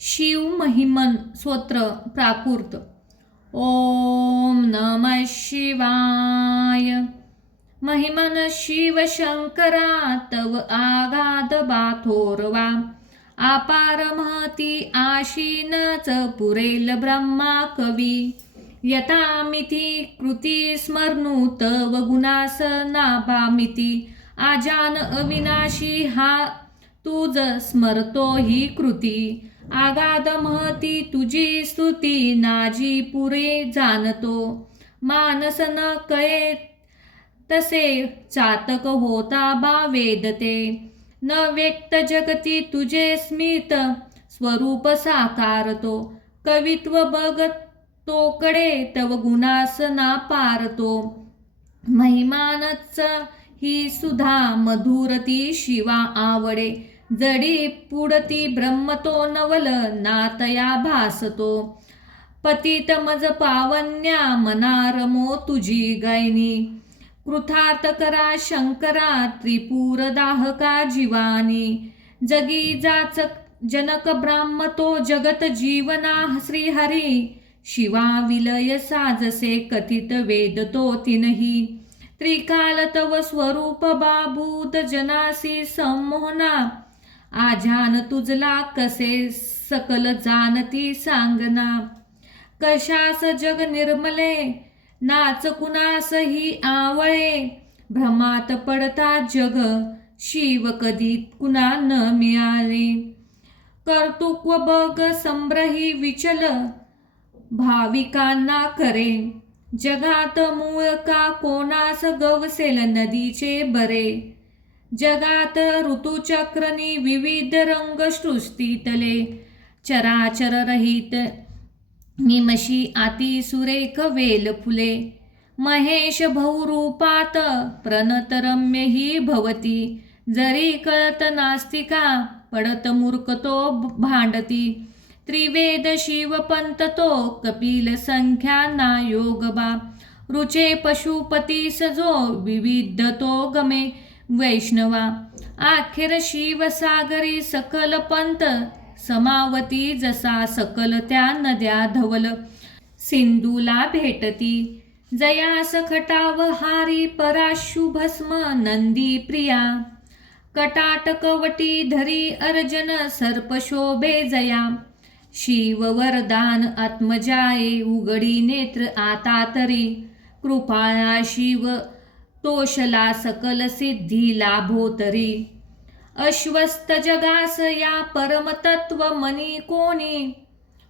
शिव महिमन स्तोत्र प्राकृत. ओम नमः शिवाय. महिमन शिव शंकरा तव आगाध बाथोरवा. अपार महती आशीनच पुरेल ब्रह्मा कवी. यथामिती कृती स्मरणू तव गुणासनाभामिती. आजान अविनाशी हा तुझ स्मरतो ही कृती. आगाध महती तुझी स्तुती नाजी पुरे जाणतो. मानस न कळे तसे चातक होता बा वेदते. न व्यक्त जगती तुझे स्मित स्वरूप साकारतो. कवित्व बघतोकडे तव गुणासना पारतो. महिमानच ही सुधा मधुरती शिवा आवडे. जडी पुढती ब्रह्मतो नवल नातया भासतो. पतित मज पावन्या मनारमो तुझी गायनी. कृतार्थ करा शंकरा त्रिपुर दाहका जीवानी. जगी जाचक जनक ब्राह्मतो जगत जीवना श्रीहरी. शिवा विलय साजसे कथित वेदतो तिनही. त्रिकाल तव स्वरूप बाभूत जनासी संमोहना. आजान तुझला कसे सकल जाणती सांगना. कशास जग निर्मले नाच कुणासही आवळे. भ्रमात पडता जग शिव कधी कुणा न मिळाले. कर्तृत्व बग संभ्रही विचल भाविकांना करे. जगात मूळ का कोणास गवसेल नदीचे बरे. जगात ऋतुचक्रनी विविध रंग सृष्टीतले. चराचर रहित निमशी आती सुरेख वेल फुले. महेश बहुरूपात प्रणत रम्य ही भवती. जरी कळत नास्तिका पडत मूर्खतो भांडती. त्रिवेद शिव पंत तो कपिल संख्या ना योगबा. रुचे पशुपती सजो विविध तो गमे वैष्णवा. अखेर शिव सागरी सकल पंत समावती. जसा सकल त्या नद्या धवल सिंधूला भेटती. जयास खटावहारी पराशुभस्म नंदी प्रिया. कटाटकवटी धरी अर्जन सर्प शोभे जया. शिव वरदान आत्मजाये उघडी नेत्र आता तरी. कृपाळा शिव तोषला सकल सिद्धी लाभो तरी. अश्वस्थ जगास या परमतत्व मनी कोणी.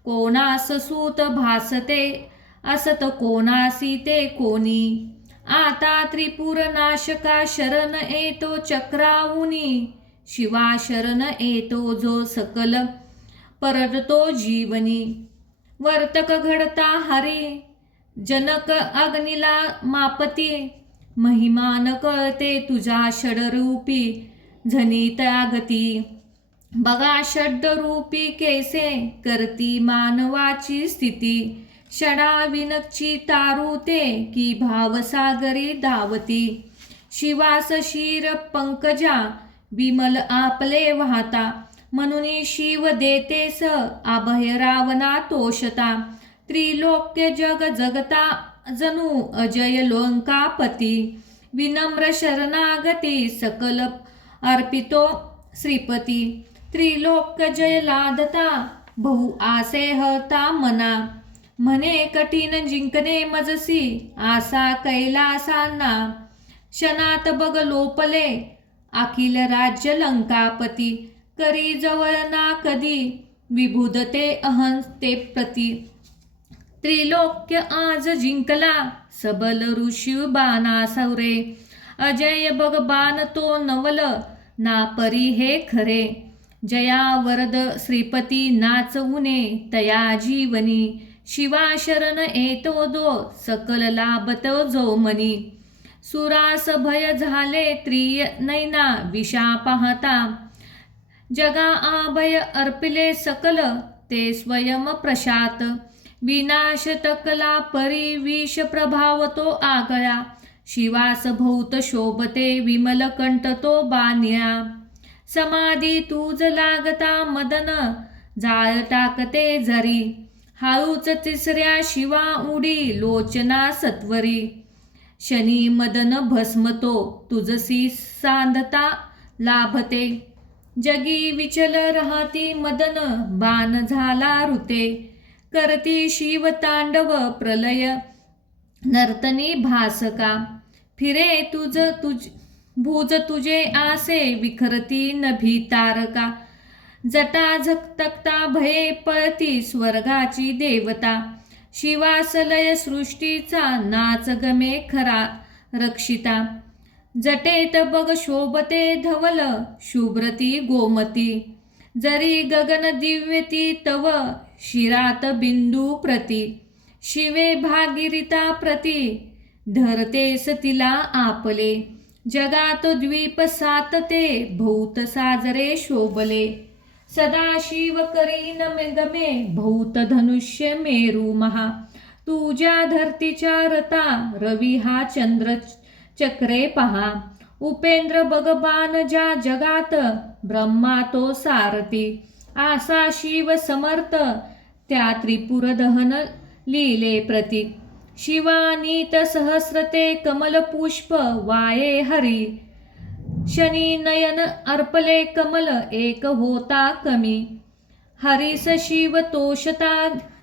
कोणास सूत भासते असत कोणासी ते कोणी. आता त्रिपुर नाशका शरण येतो चक्रावुनी. शिवा शरण येतो जो सकल परतो जीवनी. वर्तक घडता हरी जनक अग्निला मापती. महिमान कळते तुझा षडरूपी झनित आगती. बघा षड्रूपी केसे करती मानवाची स्थिती. षडा विनची तारुते की भावसागरी धावती. शिवास शिर पंकजा विमल आपले वाहता. म्हणून शिव देतेस अभय रावणा तोषता. त्रिलोक्य जग जगता जणू अजय लोंकापती. विनम्र शरणागती सकल अर्पितो श्रीपती. त्रिलोक्य जय लादता बहु आसे हता मना. म्हणे कठीण जिंकणे मजसी आसा कैलासांना. क्षणात बग लोपले अखिल राज्य लंकापती. करी जवळ ना कधी विबुधते अहंते प्रती. त्रिलोक्य आज जिंकला सबल ऋषी बाणासुरे. अजय बग बाण तो नवल ना परी हे खरे. जया वरद श्रीपती नाचवुने तया जीवनी. शिवा शरण येतो दो सकल लाभतो जो मनी. सुरास भय झाले त्रिय नैना विषा पाहता. जगा आभय अर्पिले सकल ते स्वयं प्रशात. विनाश तकला परी विष प्रभाव तो आगळा. शिवास भौत शोभते विमल कंठ तो बानिया. समाधी तुझ लागता मदन जाळ टाकते जरी. हळूच तिसऱ्या शिवा उडी लोचना सत्वरी. शनी मदन भस्मतो तुझसी सांधता लाभते. जगी विचल राहती मदन बाण झाला ऋते. करती शिव तांडव प्रलय नर्तनी भासका. फिरे भुज तुझे आसे विखरती नभी तारका. जटा झकतकता भये पळती स्वर्गाची देवता. शिवासलय सृष्टीचा नाच गमे खरा रक्षिता. जटेत बग शोभते धवल शुभ्रती गोमती. जरी गगन दिव्यती तव शिरात बिंदू प्रती. शिवे भागीरिता प्रती धरतेस तिला आपले. जगात द्वीप सातते भूत साजरे शोभले. सदाशिव करीन गमे भूत धनुष्य मेरू महा. तुझ्या धरतीच्या रता रवी हा चंद्र चक्रे पहा. उपेंद्र भगवान ज्या जगात ब्रह्मा तो सारथी. आसा शिव समर्थ त्या त्रिपुर दहन लीले प्रती. शिवानीत सहस्रते कमल पुष्प वाये हरी. शनी नयन अर्पले कमल एक होता कमी. हरीस शिव तोषता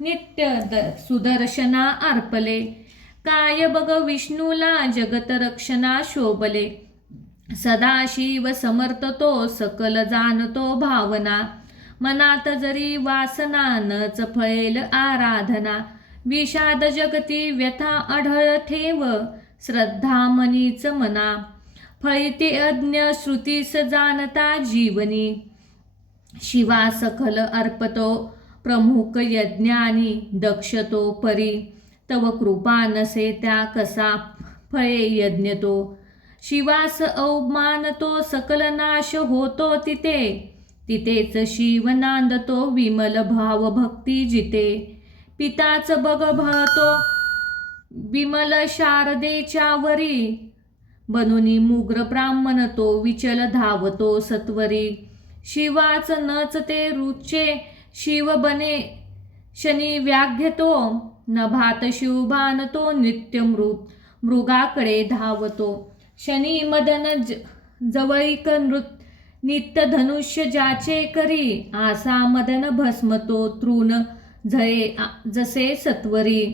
नित्य सुदर्शना अर्पले. काय बग विष्णूला जगत रक्षणा शोभले. सदाशिव समर्थ तो सकल जाणतो भावना. मनात जरी वासना नच फळेल आराधना. विषाद जगती व्यथा आढळ ठेव श्रद्धा मनीच मना. फळिते अज्ञ श्रुतीस जाणता जीवनी. शिवा सखल अर्पतो प्रमुख यज्ञानी. दक्षतो परी तव कृपा नसे त्या कसा फळे यज्ञ तो. शिवास अवमानतो सकल नाश होतो तिथे. तिथेच शिव नांदतो विमल भाव भक्ती जिते. पिताच बग भळतो विमल शारदेच्या वरी. बनूनी मुग्र ब्राह्मण तो विचल धावतो सत्वरी. शिवाच नच ते रुचे शिव बने शनी व्याघ्यतो. नभात शिवबान तो नित्य मृगाकडे धावतो. शनी मदन जवळीक नित्य धनुष्य ज्याचे करी. आसा मदन भस्मतो तृण झळे जसे सत्वरी.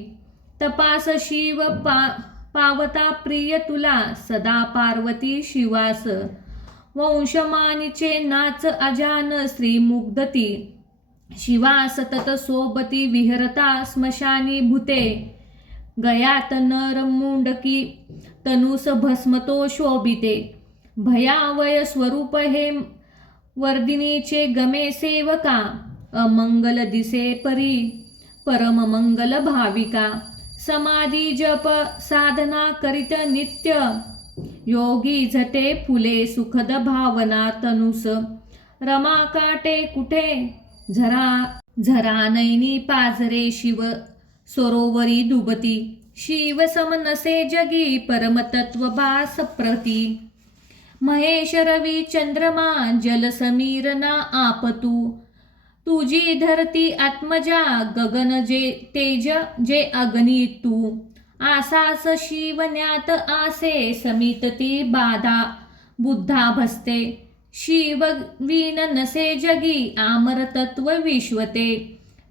तपास शिव पावता प्रिय तुला सदा पार्वती शिवास. वंशमानीचे नाच अजान श्री मुग्धती. शिवा सतत सोबती विहरता स्मशानी भूते. गयात नर मुंडकी तनुस भस्मतो शोभिते. भयावय स्वरूप हे वर्दिनीचे गमे सेवका. अमंगल दिसे परी परम मंगल भाविका. समाधी जप साधना करीत नित्य. योगी झटे फुले सुखद भावना तनुस. रमा काटे कुठे झरा नैनी पाझरे शिव सरोवरी दुबती. शिव समनसे जगी परमतत्व बास प्रती. महेश रवी चंद्रमा जल समीर ना आपतू. तुझी धरती आत्मजा गगन जे तेज जे अग्नी तू. आसास शिवन्यात आसे समितती बाधा बुद्धा भसते. शिव वीन नसे जगी आमर तत्व विश्वते.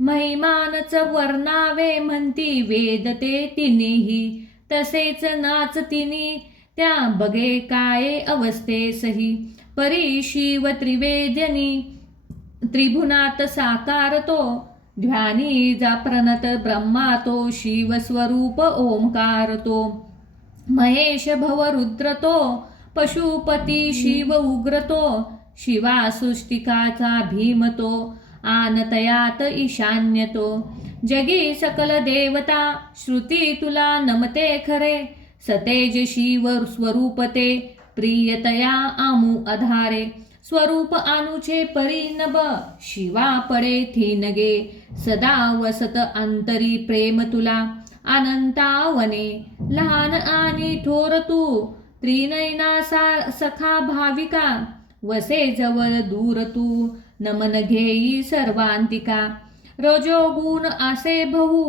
महिमानच वर्णावे म्हणती वेदते तिनीही. तसेच नाच तिनी त्या बगे काय अवस्थेसही. परी शिव त्रिवेद्यनी त्रिभुनात साकारतो. ध्यानी जा प्रणत ब्रह्मा तो शिव स्वरूप ओंकार तो. महेश भव रुद्र तो पशुपती शिव उग्र तो. शिवा सृष्टिकाचा भीम तो आनतयात ईशान्य तो. जगी सकल देवता श्रुती तुला नमते खरे. सतेज शिव स्वरूपते प्रियतया आमु आधारे. स्वरूप अनुचे परिनब शिवा पडे थिनगे. सदा वसत अंतरी प्रेम तुला अनंतावने. लहान आणि थोर तू त्रिनयना सखा भाविका. वसे जवळ दूर तू नमन घेई सर्वांतिका. रजोगुण आसे बहु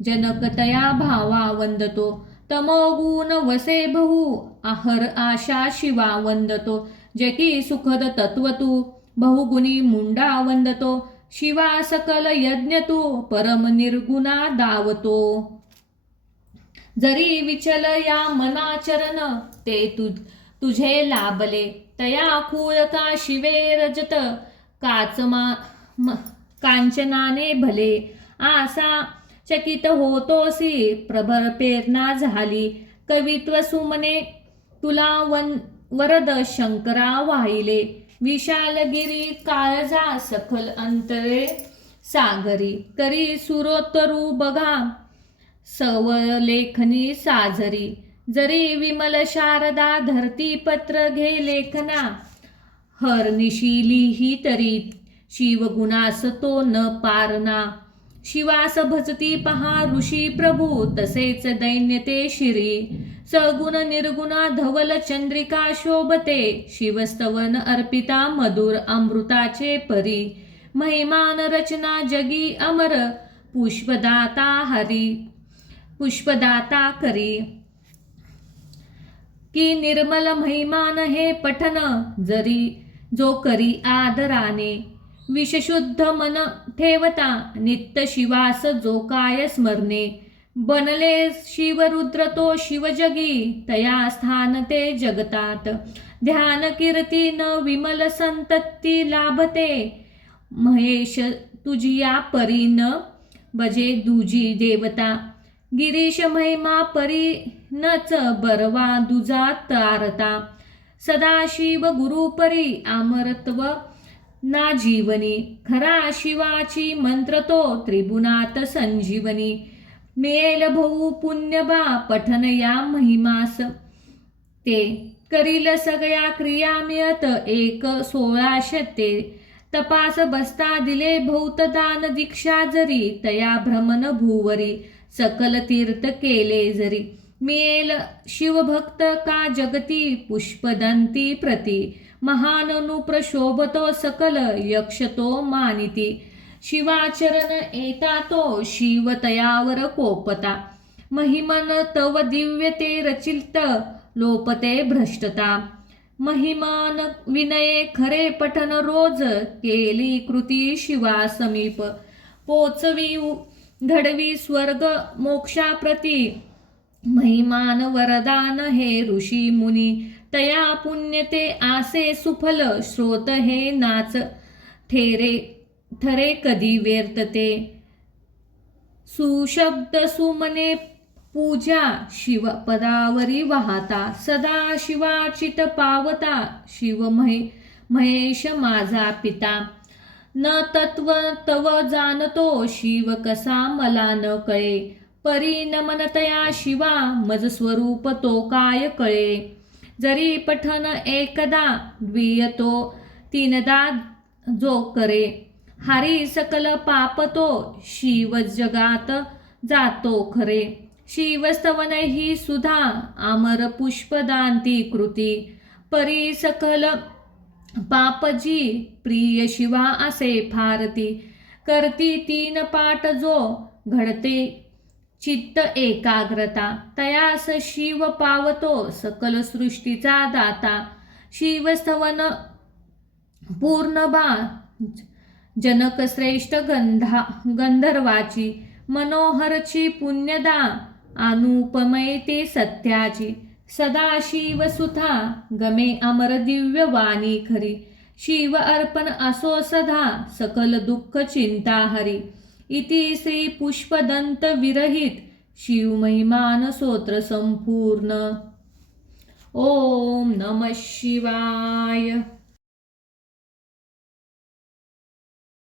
जनक तया भावा वंदतो. तमोगुण वसे बहु आहर आशा शिवा वंदतो. जकी सुखद तत्व तू बहुगुणी मुंडा वंदतो. शिवा सकल यज्ञ तू परम निर्गुणा दावतो. जरी विचल या मनाचरण ते तुझे लाभले. तया कुळका शिवे रजत कांचनाने भले. आसा चकित होतोसी प्रभर प्रेरणा झाली. कवित्व सुमने तुला वरद शंकरा वाहिले. विशालगिरी काळजा सखल अंतरे सागरी. करी सुरोत्तरू बघा सवलेखनी साजरी. जरी विमल शारदा धरती पत्र घे लेखना. हरनिशी लिही तरी शिवगुणास तो न पारना. शिवास भजती पहा ऋषी प्रभू तसेच दैन्य ते शिरी. सगुण निर्गुणा धवल चंद्रिका शोभते. शिवस्तवन अर्पिता मधुर अमृताचे परी. महिमान रचना जगी अमर पुष्पदाता करी. की निर्मल महिमान हे पठन जरी जो करी आदराने. विषशुद्ध मन ठेवता नित्य शिवास जो काय स्मरणे. बनले शिवरुद्र तो शिवजगी तया स्थान ते जगतात. ध्यान कीर्ती न विमल संतती लाभते. महेश तुझिया परी न बजे दुजी देवता. गिरीश महिमा परी नच बरवा दुजा तारता. सदाशिव गुरुपरी अमरत्व ना जीवनी. खरा शिवाची मंत्र तो त्रिभुनात संजीवनी. मिळेल बहु पुण्यबा पठन या महिमास ते. करील सगळ्या क्रिया मिळत एक 1600 ते. तपास बसता दिले भौतदान दीक्षा जरी. तया भ्रमण भूवरी सकल तीर्थ केले जरी. मिळेल शिवभक्त का जगती पुष्पदंती प्रती. महान नुप्रशोभतो सकल यक्ष तो मानिती. शिवाचरण येता तो शिव तयावर कोपता. महिमन तव दिव्य ते रचित लोपते भ्रष्टता. महिमान विनये खरे पठन रोज. केली कृती शिवा समीप. पोचवी घडवी स्वर्ग मोक्षाप्रती. महिमान वरदान हे ऋषी मुनी. तया पुण्य ते आसे सुफल. श्रोत हे नाच ठरे कधी व्यर्थते. सुशब्द सुमने पूजा शिवपदावरी वाहता. सदा शिवाचित पावता. शिव महेश माझा पिता. न तत्व तव जाणतो शिव कसा मला न कळे. परी नमनतया शिवा मज स्वरूप तो काय कळे. जरी पठन एकदा द्वियतो तीनदा जो करे. हरी सकल पाप तो शिव जगात जातो खरे. शिवस्तवन ही सुधा अमर पुष्पदांती कृती. परी सकल पापजी प्रिय शिवा असे फारती. करती 3 पाठ जो घडते चित्त एकाग्रता. तयास शिव पावतो सकल सृष्टीचा दाता. शिवस्तवन पूर्ण बा जनक श्रेष्ठ गंधर्वाची. मनोहरची पुण्यदा अनुपमय ते सत्याची. सदाशिव सुथा गमे अमर दिव्य वाणी खरी. शिव अर्पण असो सदा सकल दुःख चिंता हरी. इति श्री पुष्पदंत विरहित शिव महिमान स्तोत्र संपूर्ण. ओम नमः शिवाय.